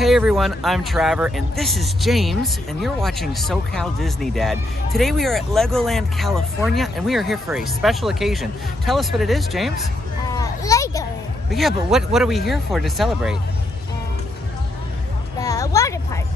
Hey everyone, I'm Trevor and this is James and you're watching SoCal Disney Dad. Today we are at LEGOLAND California and we are here for a special occasion. Tell us what it is, James. Legoland. Yeah, but what are we here for to celebrate? The water park.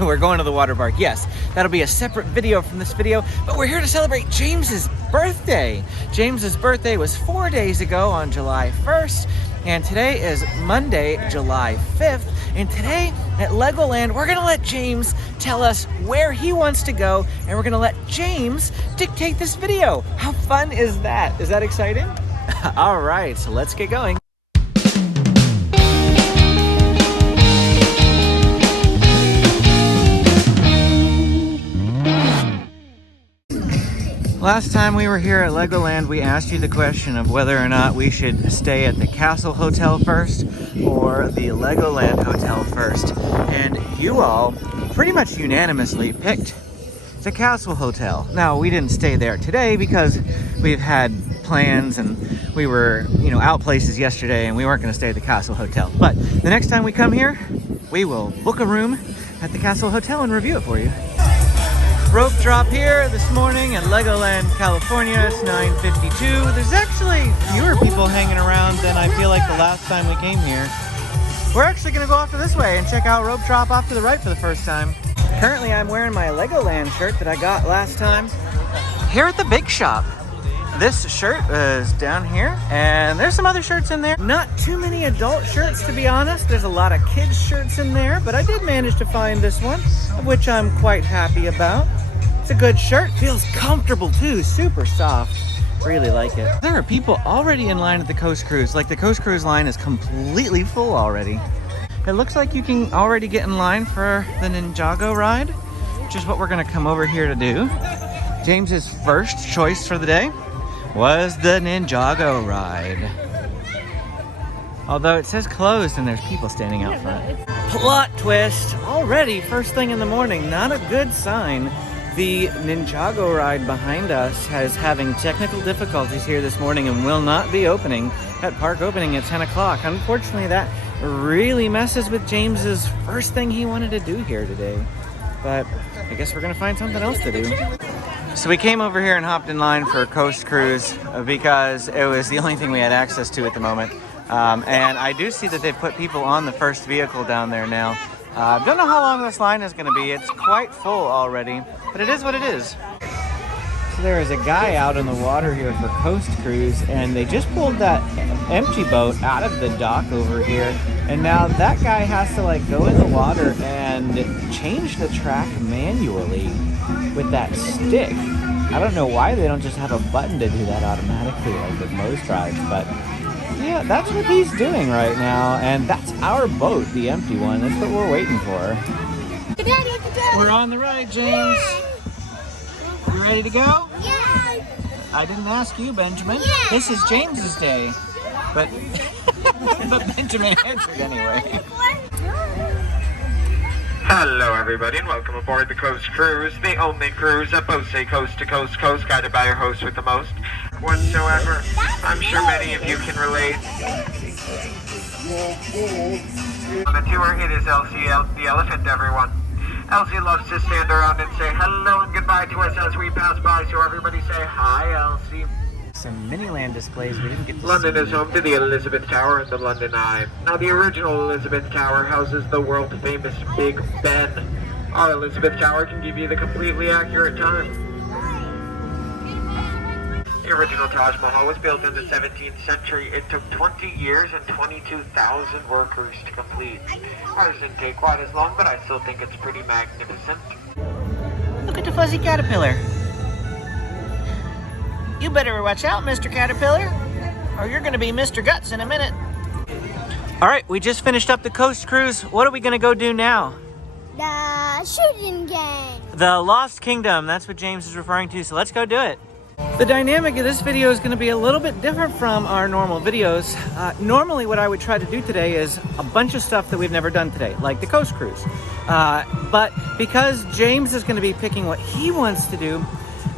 We're going to the water park, yes. That'll be a separate video from this video, but we're here to celebrate James's birthday. James's birthday was 4 days ago on July 1st, and today is Monday, July 5th. And today at LEGOLAND, we're gonna let James tell us where he wants to go, and we're gonna let James dictate this video. How fun is that? Is that exciting? All right, so let's get going. Last time we were here at LEGOLAND, we asked you the question of whether or not we should stay at the Castle Hotel first or the LEGOLAND Hotel first. And you all pretty much unanimously picked the Castle Hotel. Now, we didn't stay there today because we've had plans and we were, out places yesterday and we weren't gonna stay at the Castle Hotel. But the next time we come here, we will book a room at the Castle Hotel and review it for you. Rope drop here this morning at LEGOLAND California. It's 9:52. There's actually fewer people hanging around than I feel like the last time we came here. We're actually gonna go off to this way and check out rope drop off to the right for the first time. Currently I'm wearing my LEGOLAND shirt that I got last time here at the big shop. This shirt is down here and there's some other shirts in there. Not too many adult shirts, to be honest. There's a lot of kids shirts in there, but I did manage to find this one, of which I'm quite happy about. It's a good shirt, feels comfortable too, super soft. Really like it. There are people already in line at the Coast Cruise. Like the Coast Cruise line is completely full already. It looks like you can already get in line for the Ninjago Ride, which is what we're gonna come over here to do. James's first choice for the day was the Ninjago Ride. Although it says closed and there's people standing out front. Plot twist, already first thing in the morning, not a good sign. The Ninjago Ride behind us is having technical difficulties here this morning and will not be opening at park opening at 10 o'clock. Unfortunately, that really messes with James's first thing he wanted to do here today. But I guess we're gonna find something else to do. So we came over here and hopped in line for Coast Cruise because it was the only thing we had access to at the moment. And I do see that they've put people on the first vehicle down there now. Don't know how long this line is going to be. It's quite full already, but it is what it is. So there is a guy out in the water here for Coast Cruise, and they just pulled that empty boat out of the dock over here, and now that guy has to go in the water and change the track manually with that stick. I don't know why they don't just have a button to do that automatically like with most rides, but yeah, that's what he's doing right now, and that's our boat, the empty one. That's what we're waiting for. We're on the ride, James. You ready to go? Yeah. I didn't ask you, Benjamin. Yeah. This is James's day, but but Benjamin answered anyway. Hello everybody and welcome aboard the Coast Cruise, the only cruise that boasts a coast to coast coast guided by your host with the most whatsoever. I'm sure many of you can relate. On the tour, it is Elsie the elephant, everyone. Elsie loves to stand around and say hello and goodbye to us as we pass by, so everybody say hi, Elsie. Some Miniland displays we didn't get to London see. is home to the Elizabeth Tower and the London Eye. Now, the original Elizabeth Tower houses the world-famous Big Ben. Our Elizabeth Tower can give you the completely accurate time. The original Taj Mahal was built in the 17th century. It took 20 years and 22,000 workers to complete. Ours didn't take quite as long, but I still think it's pretty magnificent. Look at the fuzzy caterpillar. You better watch out, Mr. Caterpillar, or you're gonna be Mr. Guts in a minute. All right, we just finished up the Coast Cruise. What are we gonna go do now? The shooting game. The Lost Kingdom, that's what James is referring to, so let's go do it. The dynamic of this video is going to be a little bit different from our normal videos. Normally what I would try to do today is a bunch of stuff that we've never done today, like the Coast Cruise. But because James is going to be picking what he wants to do,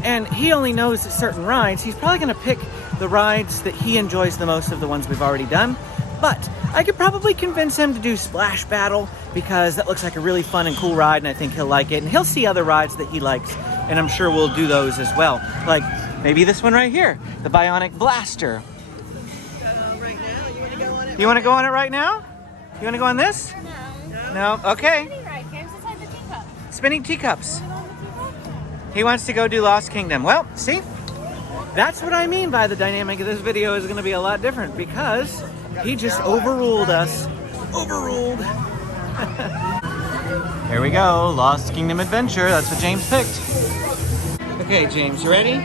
and he only knows certain rides, he's probably going to pick the rides that he enjoys the most of the ones we've already done. But I could probably convince him to do Splash Battle because that looks like a really fun and cool ride, and I think he'll like it. And he'll see other rides that he likes, and I'm sure we'll do those as well. Like maybe this one right here, the Bionicle Blaster. Right now, you want to go on it? You want to go on it right now? You want to go on this? No. No? Okay. Right, Cam's inside the teacup. Spinning teacups. Put it on the teacup? He wants to go do Lost Kingdom. Well, see? That's what I mean by the dynamic of this video is going to be a lot different because he just overruled us. Overruled. Here we go. Lost Kingdom Adventure. That's what James picked. Okay, James, you ready?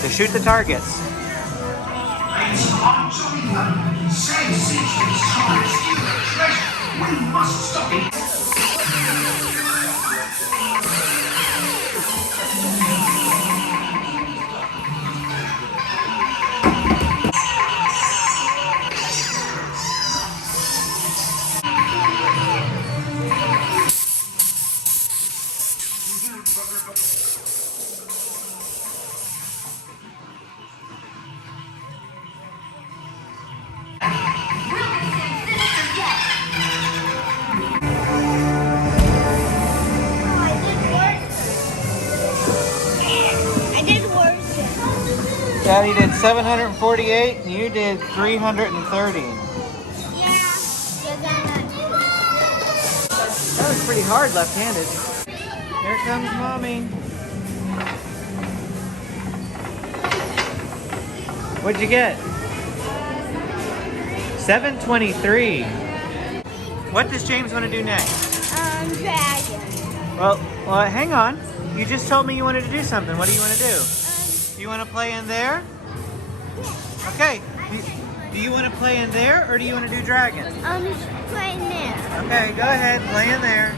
To shoot the targets. We must stop it. Daddy did 748 and you did 330. Yeah. That was pretty hard left-handed. Here comes Mommy. What'd you get? 723. What does James want to do next? Dragon. Well, hang on. You just told me you wanted to do something. What do you want to do? You want to play in there? Okay. Do you want to play in there or do you want to do dragon? Playing there. Okay, go ahead. Play in there.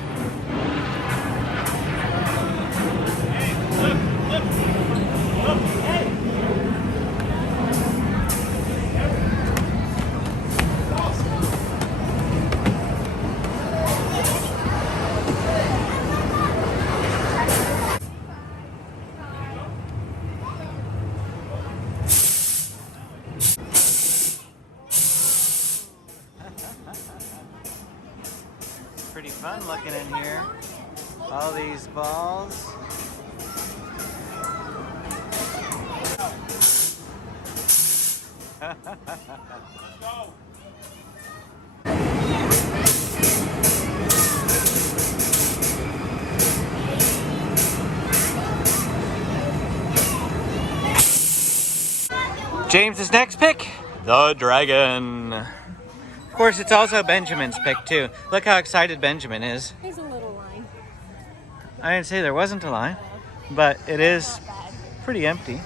Pretty fun looking in here. All these balls. James's next pick, the dragon. Of course, it's also Benjamin's pick too. Look how excited Benjamin is. There's a little line. I didn't say there wasn't a line, but it is pretty empty.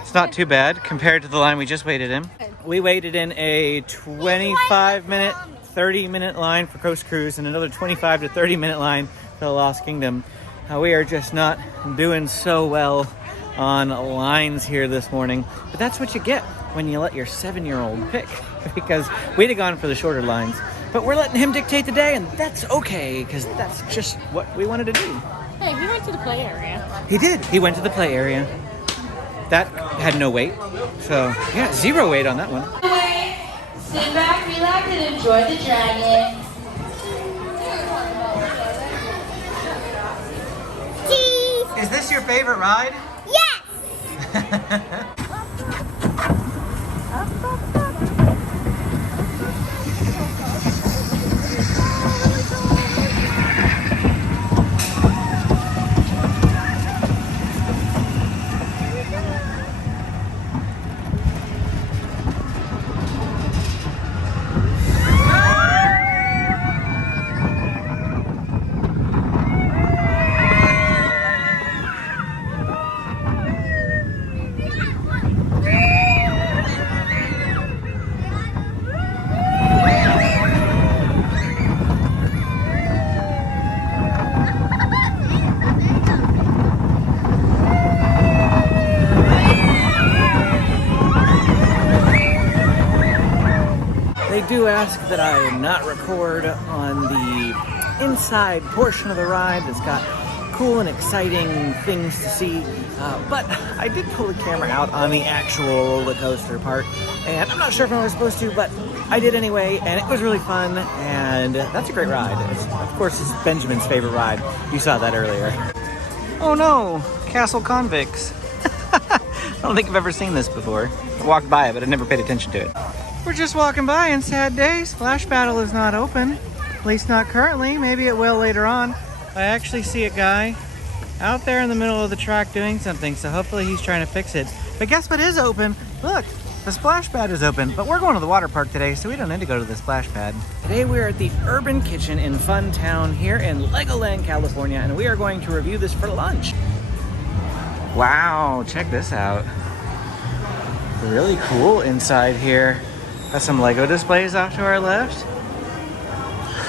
It's not too bad compared to the line we just waited in. We waited in a 25-minute, 30-minute line for Coast Cruise and another 25 to 30-minute line for the Lost Kingdom. We are just not doing so well on lines here this morning, but that's what you get when you let your 7-year-old pick, because we'd have gone for the shorter lines, but we're letting him dictate the day, and that's okay, because that's just what we wanted to do. Hey, we went to the play area. He did. He went to the play area. That had no weight, so yeah, 0 weight on that one. Sit back, relax, and enjoy the dragon. Is this your favorite ride? Yes! They do ask that I not record on the inside portion of the ride that's got cool and exciting things to see, but I did pull the camera out on the actual roller coaster part, and I'm not sure if I was supposed to, but I did anyway, and it was really fun, and that's a great ride. Of course, it's Benjamin's favorite ride. You saw that earlier. Oh no, Castle Convicts. I don't think I've ever seen this before. I walked by it, but I never paid attention to it. We're just walking by and sad day. Splash Battle is not open, at least not currently. Maybe it will later on. I actually see a guy out there in the middle of the track doing something, so hopefully he's trying to fix it. But guess what is open? Look, the splash pad is open, but we're going to the water park today, so we don't need to go to the splash pad. Today we're at the Urban Kitchen in Fun Town here in Legoland, California, and we are going to review this for lunch. Wow, check this out. Really cool inside here. Got some Lego displays off to our left.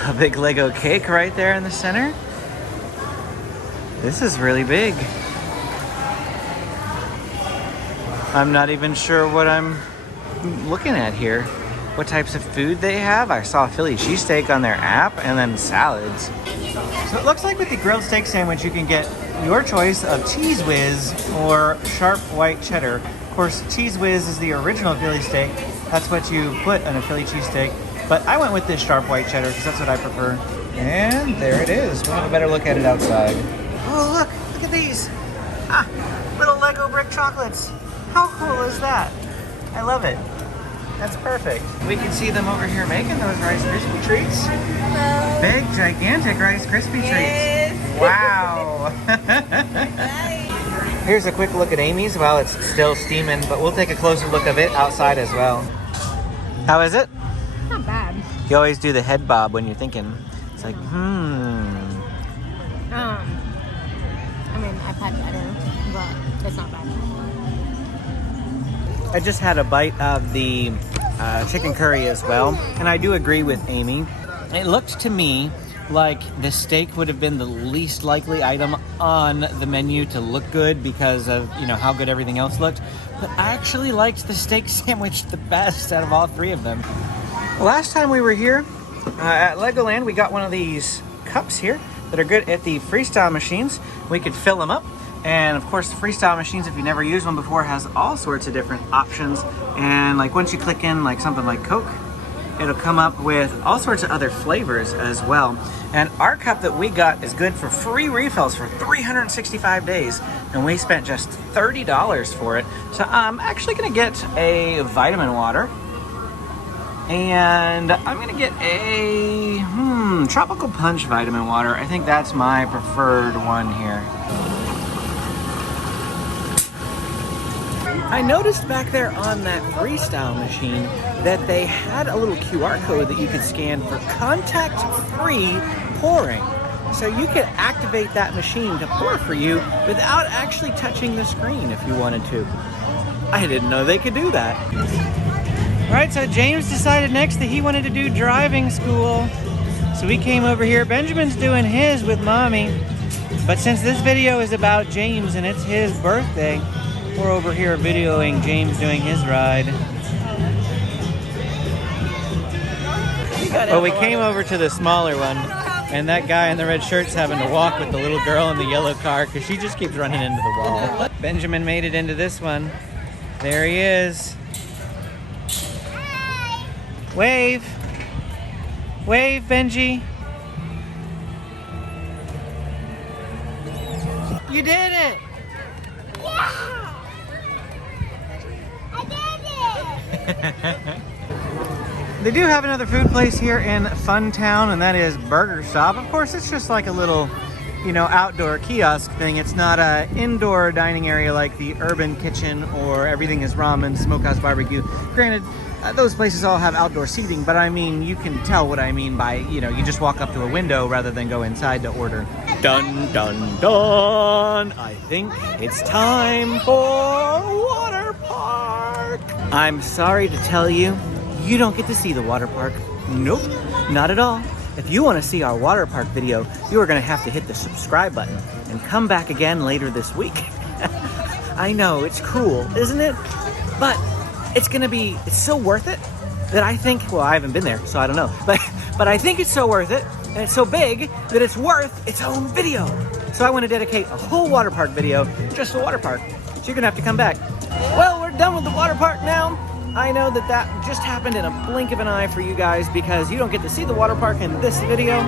A big Lego cake right there in the center. This is really big. I'm not even sure what I'm looking at here. What types of food they have. I saw a Philly cheesesteak on their app and then salads. So it looks like with the grilled steak sandwich you can get your choice of Cheese Whiz or sharp white cheddar. Of course, Cheese Whiz is the original Philly steak. That's what you put on a Philly cheesesteak. But I went with this sharp white cheddar because that's what I prefer. And there it is. We'll have a better look at it outside. Oh, look at these. Little Lego brick chocolates. How cool is that? I love it. That's perfect. We can see them over here making those Rice Krispie treats. Hello. Big, gigantic Rice Krispie treats. Yes. Wow. Here's a quick look at Amy's while it's still steaming, but we'll take a closer look of it outside as well. How is it? Not bad. You always do the head bob when you're thinking. It's like, I mean, I've had better, but it's not bad. I just had a bite of the chicken curry as well, and I do agree with Amy. It looked to me like the steak would have been the least likely item on the menu to look good because of, you know, how good everything else looked. But I actually liked the steak sandwich the best out of all three of them. Last time we were here at Legoland, we got one of these cups here that are good at the Freestyle Machines. We could fill them up. And of course, the Freestyle Machines, if you never used one before, has all sorts of different options. And like once you click in like something like Coke, it'll come up with all sorts of other flavors as well. And our cup that we got is good for free refills for 365 days. And we spent just $30 for it. So I'm actually gonna get a vitamin water. And I'm gonna get a tropical punch vitamin water. I think that's my preferred one here. I noticed back there on that Freestyle machine that they had a little QR code that you could scan for contact-free pouring. So you could activate that machine to pour for you without actually touching the screen if you wanted to. I didn't know they could do that. All right, so James decided next that he wanted to do driving school. So we came over here. Benjamin's doing his with Mommy. But since this video is about James and it's his birthday, we're over here videoing James doing his ride. But we came over to the smaller one, and that guy in the red shirt's having to walk with the little girl in the yellow car because she just keeps running into the wall. Benjamin made it into this one. There he is. Wave. Wave, Benji. You did it! Yeah! They do have another food place here in Fun Town, and that is Burger Shop. Of course, it's just like a little, you know, outdoor kiosk thing. It's not a indoor dining area like the Urban Kitchen or Everything is Ramen, Smokehouse Barbecue. Granted, those places all have outdoor seating, but I mean, you can tell what I mean by, you know, you just walk up to a window rather than go inside to order. Dun, dun, dun! I think it's time for water park! I'm sorry to tell you, you don't get to see the water park. Nope, not at all. If you want to see our water park video, you are going to have to hit the subscribe button and come back again later this week. I know, it's cruel, isn't it? But it's so worth it that I think, well, I haven't been there, so I don't know. But I think it's so worth it, and it's so big that it's worth its own video. So I want to dedicate a whole water park video just to the water park. So you're gonna have to come back. Well, we're done with the water park now. I know that that just happened in a blink of an eye for you guys because you don't get to see the water park in this video.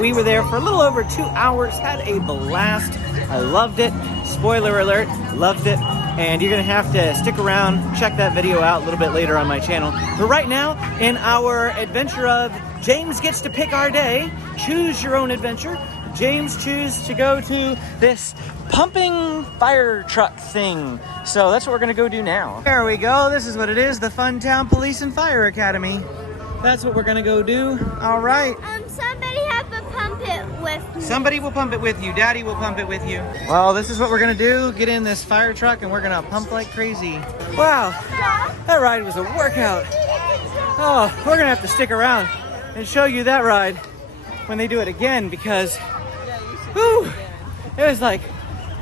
We were there for a little over 2 hours, had a blast. I loved it. Spoiler alert, loved it. And you're gonna have to stick around, check that video out a little bit later on my channel. But right now, in our adventure of James gets to pick our day, choose your own adventure, James chooses to go to this pumping fire truck thing. So that's what we're gonna go do now. There we go, this is what it is, the Funtown Police and Fire Academy. That's what we're gonna go do. All right. Somebody have to pump it with me. Somebody will pump it with you. Daddy will pump it with you. Well, this is what we're gonna do. Get in this fire truck and we're gonna pump like crazy. Wow, that ride was a workout. Oh, we're gonna have to stick around and show you that ride when they do it again because, whew, it was like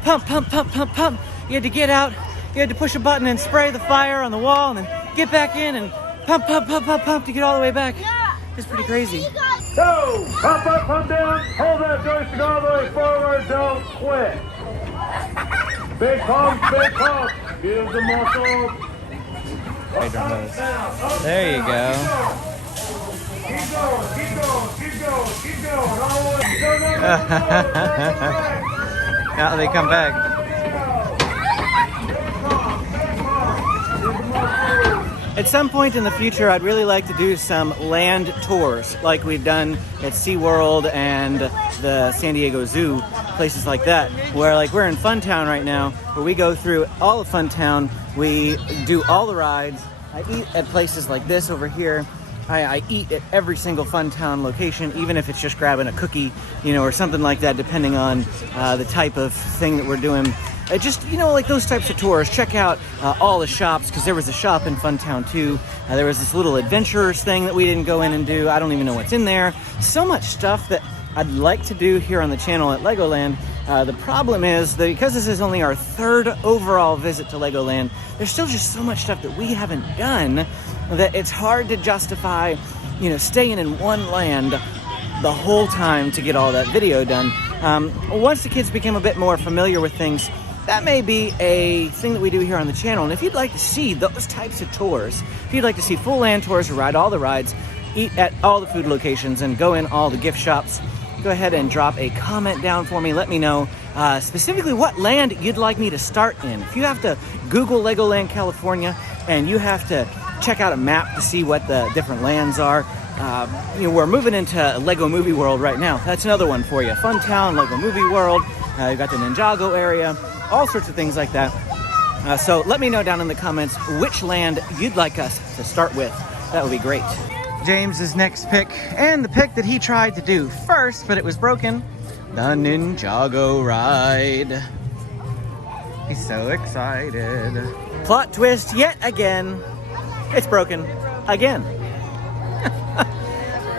pump, pump, pump, pump, pump. You had to get out, you had to push a button and spray the fire on the wall and then get back in and pump, pump, pump, pump, pump to get all the way back. It's pretty crazy. Go! Pump up, pump down, hold that joystick all the way forward, don't quit. Big pump, use the muscle. There you go. Keep going, keep going, keep going, keep going, all the way. Go. Now they come back. At some point in the future, I'd really like to do some land tours like we've done at SeaWorld and the San Diego Zoo, places like that, where like we're in Funtown right now, where we go through all of Funtown, we do all the rides. I eat at places like this over here. I eat at every single Funtown location, even if it's just grabbing a cookie, you know, or something like that, depending on the type of thing that we're doing. Just, you know, like those types of tours. Check out all the shops, because there was a shop in Funtown too. There was this little adventurers thing that we didn't go in and do. I don't even know what's in there. So much stuff that I'd like to do here on the channel at Legoland. The problem is that because this is only our 3rd overall visit to Legoland, there's still just so much stuff that we haven't done that it's hard to justify, you know, staying in one land the whole time to get all that video done. Once the kids become a bit more familiar with things, that may be a thing that we do here on the channel. And if you'd like to see those types of tours, if you'd like to see full land tours, ride all the rides, eat at all the food locations, and go in all the gift shops, go ahead and drop a comment down for me. Let me know specifically what land you'd like me to start in. If you have to Google Legoland California and you have to check out a map to see what the different lands are, you know, we're moving into Lego Movie World right now. That's another one for you. Funtown, Lego Movie World. You've got the Ninjago area, all sorts of things like that. So let me know down in the comments which land you'd like us to start with. That would be great. James's next pick, and the pick that he tried to do first, but it was broken, the Ninjago Ride. He's so excited. Plot twist yet again. It's broken again.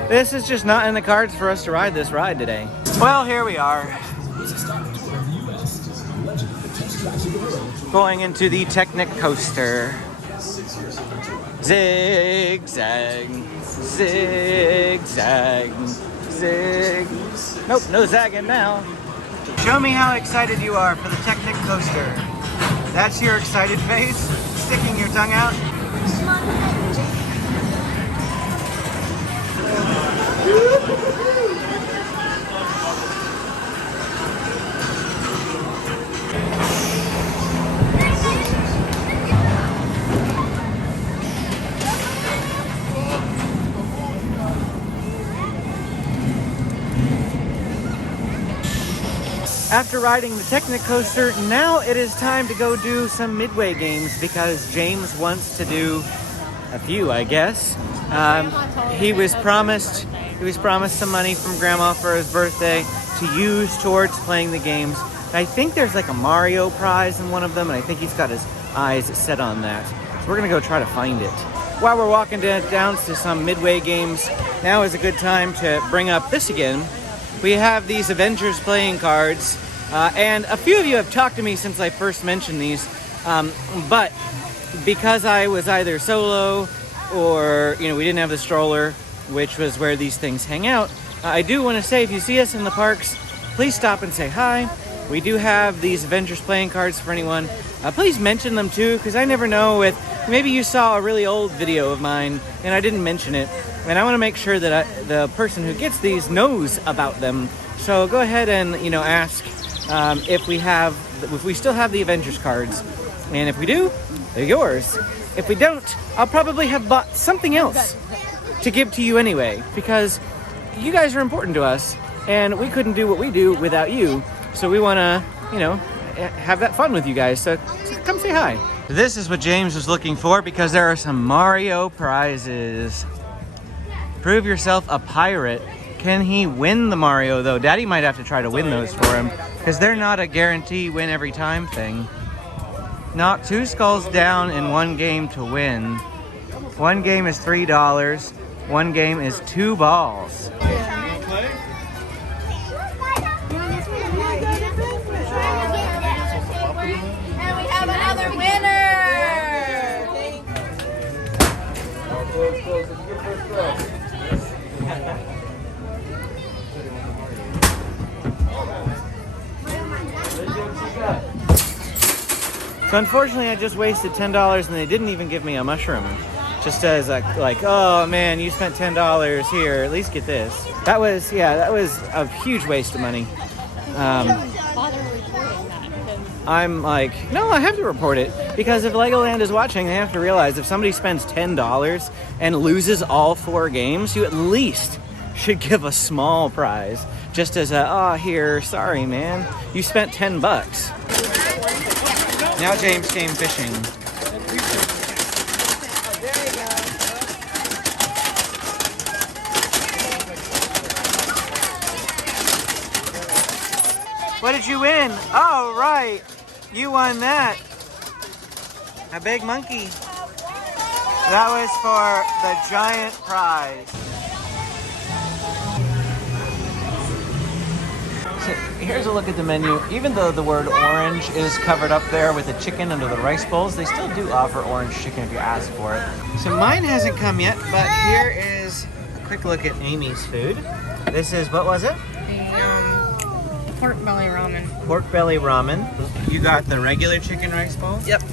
This is just not in the cards for us to ride this ride today. Well, here we are. Going into the Technic Coaster. Zig-zag, zig-zag, zig. Nope, no zagging now. Show me how excited you are for the Technic Coaster. That's your excited face? Sticking your tongue out? After riding the Technic Coaster, now it is time to go do some Midway Games because James wants to do a few, I guess. He was promised some money from Grandma for his birthday to use towards playing the games. I think there's like a Mario prize in one of them, and I think he's got his eyes set on that. So we're gonna go try to find it. While we're walking down to some Midway Games, now is a good time to bring up this again. We have these Avengers playing cards, and a few of you have talked to me since I first mentioned these, but because I was either solo or, you know, we didn't have the stroller, which was where these things hang out, I do want to say if you see us in the parks, please stop and say hi. We do have these Avengers playing cards for anyone. Please mention them too, because I never know if maybe you saw a really old video of mine and I didn't mention it. And I want to make sure that the person who gets these knows about them. So go ahead and, you know, ask if we still have the Avengers cards. And if we do, they're yours. If we don't, I'll probably have bought something else to give to you anyway, because you guys are important to us and we couldn't do what we do without you. So we want to, you know, have that fun with you guys. So come say hi. This is what James was looking for because there are some Mario prizes. Prove yourself a pirate. Can he win the Mario though? Daddy might have to try to win those for him because they're not a guarantee win every time thing. Knock 2 skulls down in one game to win. One game is $3. One game is 2 balls. And we have another winner! So unfortunately, I just wasted $10 and they didn't even give me a mushroom. Just as like, oh man, you spent $10 here, at least get this. That was a huge waste of money. I'm like, no, I have to report it because if Legoland is watching, they have to realize if somebody spends $10 and loses all 4 games, you at least should give a small prize. Just as a, oh, here, sorry, man, you spent $10. Now James came fishing. What did you win? Oh, right. You won that. A big monkey. That was for the giant prize. So here's a look at the menu. Even though the word orange is covered up there with the chicken under the rice bowls, they still do offer orange chicken if you ask for it. So mine hasn't come yet, but here is a quick look at Amy's food. This is, what was it? Pork belly ramen. Pork belly ramen. You got the regular chicken rice bowl? Yep.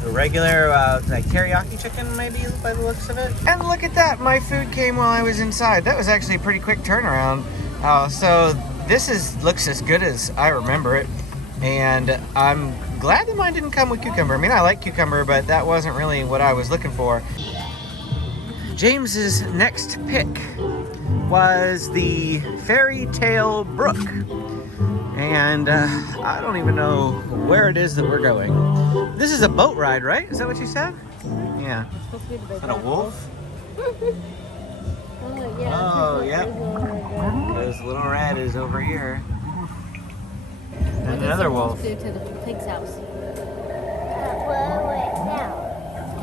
The regular, like teriyaki chicken, maybe, by the looks of it. And look at that, my food came while I was inside. That was actually a pretty quick turnaround. So this looks as good as I remember it. And I'm glad that mine didn't come with cucumber. I mean, I like cucumber, but that wasn't really what I was looking for. James's next pick was the Fairy Tale Brook. And I don't even know where it is that we're going. This is a boat ride, right? Is that what you said? Yeah. Is that a wolf? Oh, yep. This little rat is over here. And another wolf. Go to the pig's house.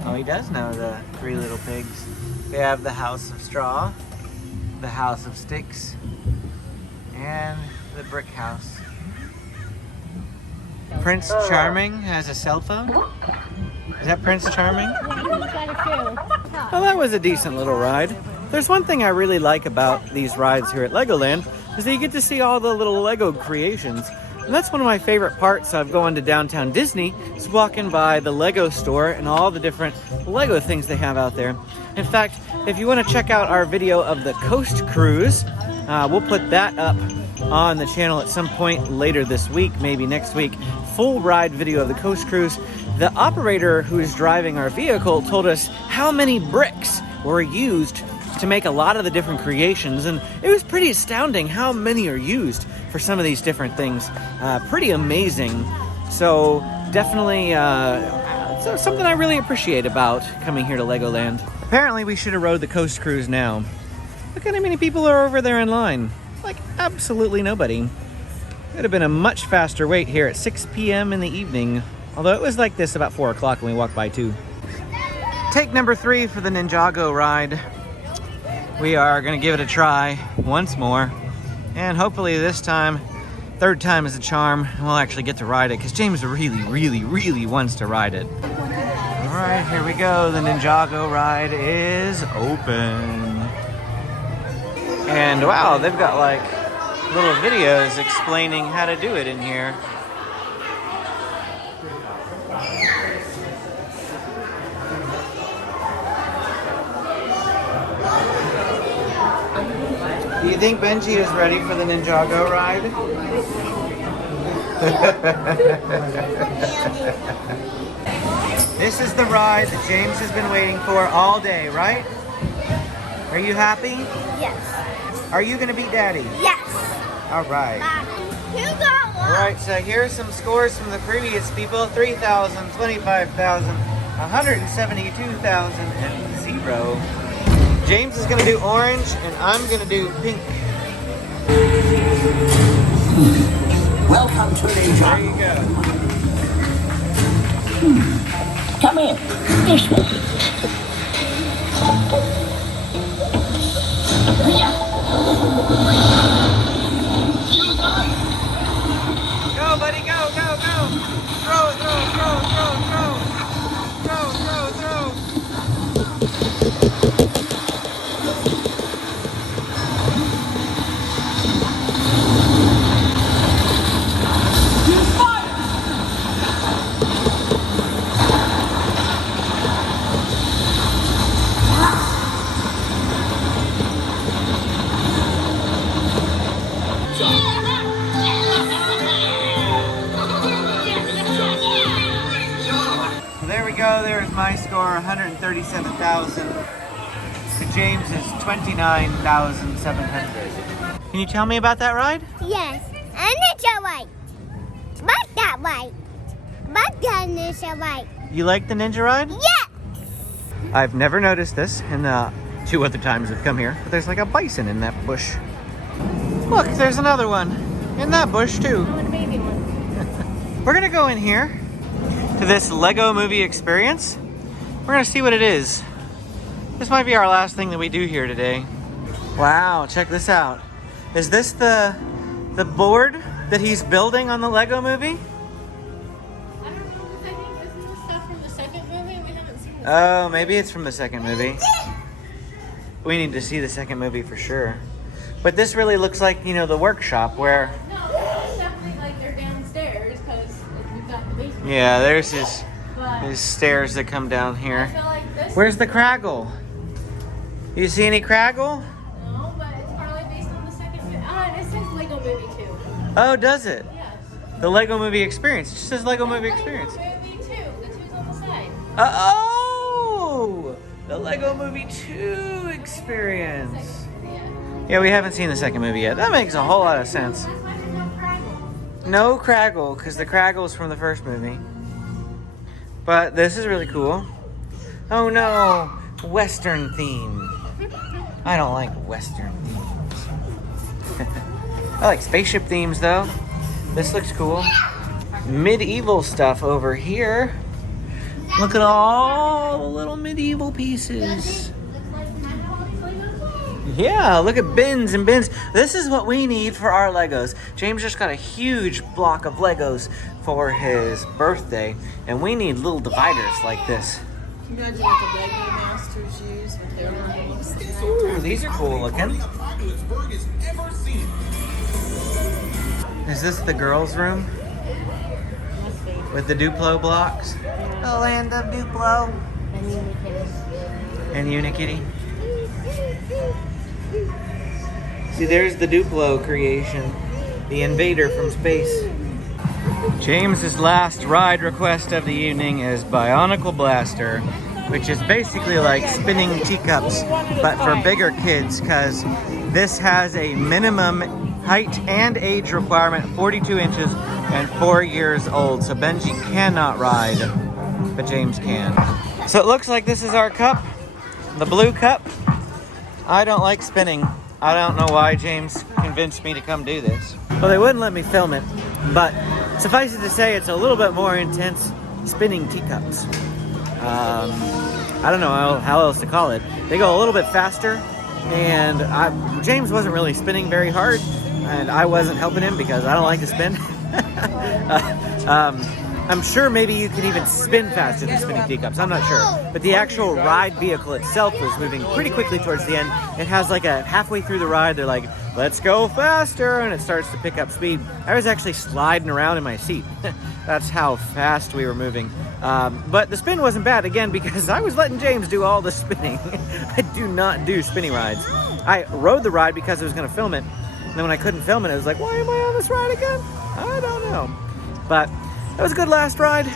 Oh, he does know the 3 little pigs. They have the house of straw, the house of sticks, and the brick house. Prince Charming has a cell phone? Is that Prince Charming? Well, that was a decent little ride. There's one thing I really like about these rides here at Legoland is that you get to see all the little Lego creations. And that's one of my favorite parts of going to downtown Disney is walking by the Lego store and all the different Lego things they have out there. In fact, if you want to check out our video of the Coast Cruise, we'll put that up on the channel at some point later this week, maybe next week. Full ride video of the Coast Cruise. The operator who is driving our vehicle told us how many bricks were used to make a lot of the different creations, and it was pretty astounding how many are used for some of these different things. Pretty amazing. So definitely something I really appreciate about coming here to Legoland. Apparently we should have rode the Coast Cruise now. Look at how many people are over there in line. Like absolutely nobody. It would have been a much faster wait here at 6 p.m. in the evening. Although it was like this about 4 o'clock when we walked by too. Take number 3 for the Ninjago ride. We are gonna give it a try once more. And hopefully this time, 3rd time is a charm, and we'll actually get to ride it because James really wants to ride it. All right, here we go. The Ninjago ride is open. And wow, they've got like little videos explaining how to do it in here. Do you think Benji is ready for the Ninjago ride? This is the ride that James has been waiting for all day, right? Are you happy? Yes. Are you gonna beat Daddy? Yes. All right. All right, so here's some scores from the previous people. 3,000, 25,000, 172,000, and 0. James is gonna do orange, and I'm gonna do pink. Welcome to Ninjago. There you go. Come in. This way. Go, buddy, go, go, go. Throw, throw, throw, throw, throw. Throw, throw, throw. There we go. There's my score, 137,000. James is 29,700. Can you tell me about that ride? Yes. And it's a right. Back that way. Back that Ninja right. You like the Ninja ride? Yes. I've never noticed this in the 2 other times I've come here, but there's like a bison in that bush. Look, there's another one in that bush too. Oh, and a baby one. We're gonna go in here to this Lego movie experience. We're gonna see what it is. This might be our last thing that we do here today. Wow, check this out. Is this the board that he's building on the Lego movie? I don't know, because I think isn't this stuff from the second movie? We haven't seen it. Oh, maybe it's from the second movie. We need to see the second movie for sure. But this really looks like, you know, the workshop where... No, it's definitely like they're downstairs because we've got the basement. Yeah, there's his But stairs that come down I here. feel like this. Where's the Craggle? You see any Craggle? No, but it's probably based on the second movie. Ah, and it says Lego movie too. Oh, does it? Yes. The Lego movie experience. It just says Lego movie experience. Lego movie 2. The 2's on the side. Oh! The Lego movie 2 experience. Yeah, we haven't seen the second movie yet. That makes a whole lot of sense. That's why there's no Craggle. No Craggle, because the Craggle's from the first movie. But this is really cool. Oh no! Western theme. I don't like Western themes. I like spaceship themes though. This looks cool. Medieval stuff over here. Look at all the little medieval pieces. Yeah, look at bins and bins. This is what we need for our Legos. James just got a huge block of Legos for his birthday, and we need little dividers like this. Imagine what the Lego masters use with their rooms. Ooh, these are cool looking. Is this the girls' room? With the Duplo blocks? The land of Duplo. And Unikitty. See, there's the Duplo creation. The invader from space. James's last ride request of the evening is Bionicle Blaster, which is basically like spinning teacups, but for bigger kids, because this has a minimum height and age requirement, 42 inches and 4 years old. So Benji cannot ride, but James can. So it looks like this is our cup, the blue cup. I don't like spinning. I don't know why James convinced me to come do this. Well, they wouldn't let me film it, but suffice it to say, it's a little bit more intense spinning teacups. I don't know how else to call it. They go a little bit faster, and James wasn't really spinning very hard, and I wasn't helping him because I don't like to spin. I'm sure maybe you can even spin faster than spinning teacups. I'm not sure. But the actual ride vehicle itself was moving pretty quickly towards the end. It has like a halfway through the ride, they're like let's go faster, and it starts to pick up speed. I was actually sliding around in my seat. That's how fast we were moving. But the spin wasn't bad, again, because I was letting James do all the spinning. I do not do spinny rides. I rode the ride because I was gonna film it, and then when I couldn't film it, I was like, why am I on this ride again? I don't know. But that was a good last ride,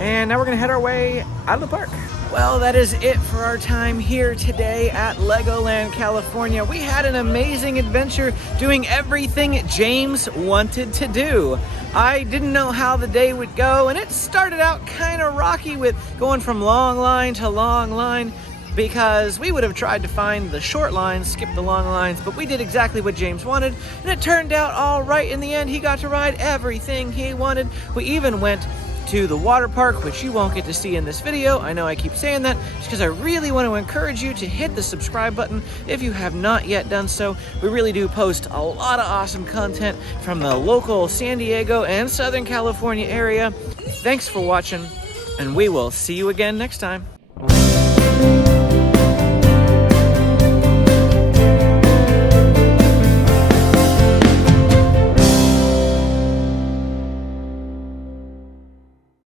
and now we're gonna head our way out of the park. Well, that is it for our time here today at Legoland California. We had an amazing adventure doing everything James wanted to do. I didn't know how the day would go, and it started out kind of rocky with going from long line to long line, because we would have tried to find the short lines, skip the long lines, but we did exactly what James wanted, and it turned out all right in the end. He got to ride everything he wanted. We even went to the water park, which you won't get to see in this video. I know I keep saying that just because I really want to encourage you to hit the subscribe button if you have not yet done so. We really do post a lot of awesome content from the local San Diego and Southern California area. Thanks for watching, and we will see you again next time.